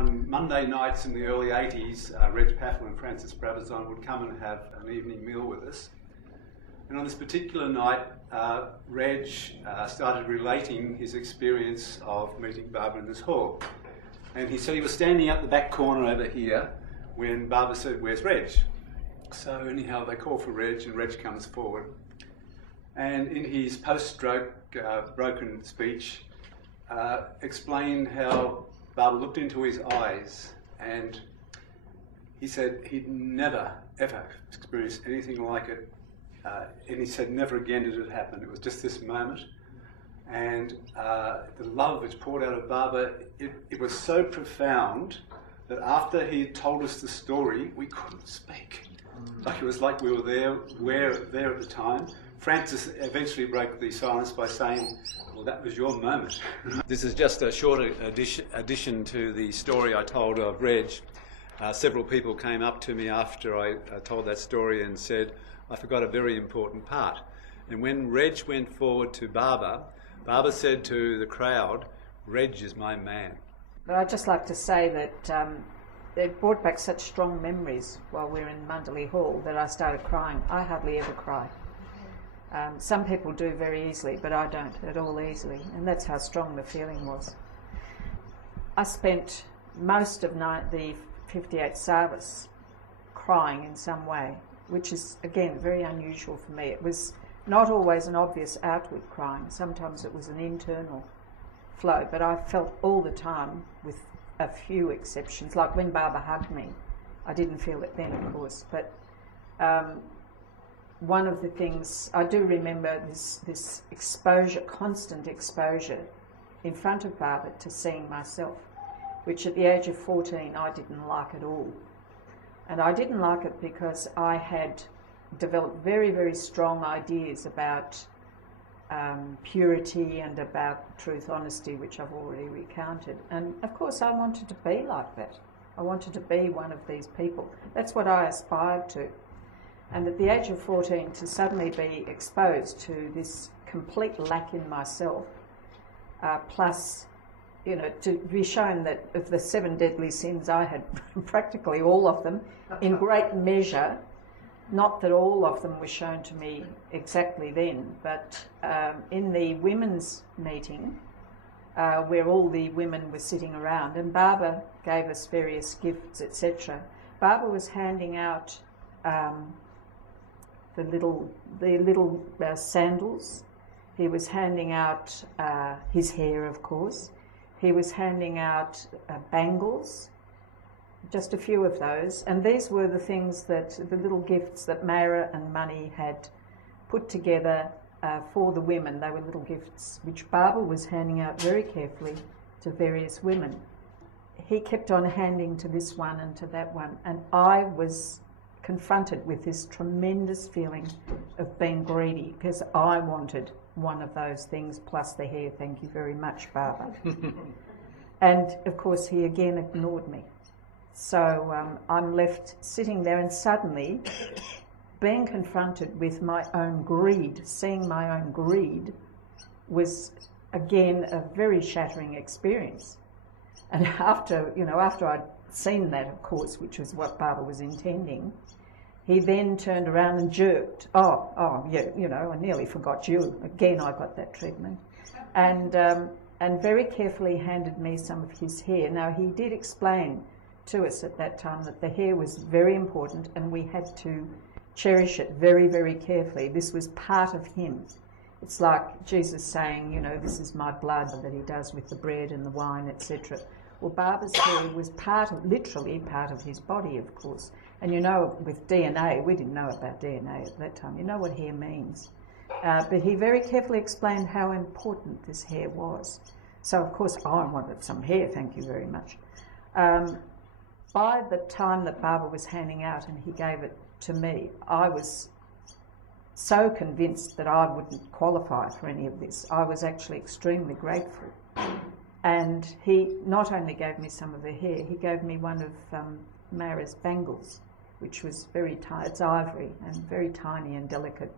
on Monday nights in the early 80s, Reg Paffel and Francis Brabazon would come and have an evening meal with us. And on this particular night, Reg started relating his experience of meeting Barbara in this hall. And he said he was standing up the back corner over here when Barbara said, "Where's Reg?" So anyhow, they call for Reg, and Reg comes forward. And in his post-stroke broken speech, explained how Barbara looked into his eyes, and he said he'd never, ever experienced anything like it. And he said never again did it happen. It was just this moment. And the love which poured out of Barbara, it was so profound that after he told us the story, we couldn't speak. Like it was like we were there at the time. Francis eventually broke the silence by saying, "Well, that was your moment." This is just a short addition to the story I told of Reg. Several people came up to me after I told that story and said, "I forgot a very important part." And when Reg went forward to Barbara, Barbara said to the crowd, "Reg is my man." But I'd just like to say that it brought back such strong memories while we were in Munderley Hall that I started crying. I hardly ever cry. Some people do very easily, but I don't at all easily, and that's how strong the feeling was. I spent most of the 58th service crying in some way, which is, again, very unusual for me. It was not always an obvious outward crying. Sometimes it was an internal flow, but I felt all the time, with a few exceptions, like when Barbara hugged me. I didn't feel it then, of course, but one of the things I do remember, this exposure, constant exposure in front of Barbara to seeing myself, which at the age of 14 I didn't like at all. And I didn't like it because I had developed very, very strong ideas about purity and about truth, honesty, which I've already recounted. And of course I wanted to be like that. I wanted to be one of these people. That's what I aspired to. And at the age of 14, to suddenly be exposed to this complete lack in myself, plus, you know, to be shown that of the 7 deadly sins, I had practically all of them in great measure. Not that all of them were shown to me exactly then, but in the women's meeting, where all the women were sitting around, and Barbara gave us various gifts, etc. Barbara was handing out the little sandals. He was handing out his hair, of course. He was handing out bangles, just a few of those. And these were the things that, the little gifts that Mayra and Money had put together for the women. They were little gifts which Barbara was handing out very carefully to various women. He kept on handing to this one and to that one, and I was confronted with this tremendous feeling of being greedy because I wanted one of those things plus the hair. Thank you very much, Barbara. And of course he again ignored me. So I'm left sitting there, and suddenly being confronted with my own greed, seeing my own greed, was again a very shattering experience. And after I'd seen that, of course, which was what Barbara was intending, he then turned around and jerked. Oh, yeah, I nearly forgot you. Again, I got that treatment. And very carefully handed me some of his hair. Now, he did explain to us at that time that the hair was very important and we had to cherish it very, very carefully. This was part of him. It's like Jesus saying, this is my blood that he does with the bread and the wine, etc. Well, Barbara's hair was literally part of his body, of course. And with DNA, we didn't know about DNA at that time. You know what hair means. But he very carefully explained how important this hair was. So, of course, I wanted some hair, thank you very much. By the time that Barbara was handing out and he gave it to me, I was so convinced that I wouldn't qualify for any of this. I was actually extremely grateful. And he not only gave me some of the hair, he gave me one of Mayra's bangles, which was very tiny. It's ivory and very tiny and delicate.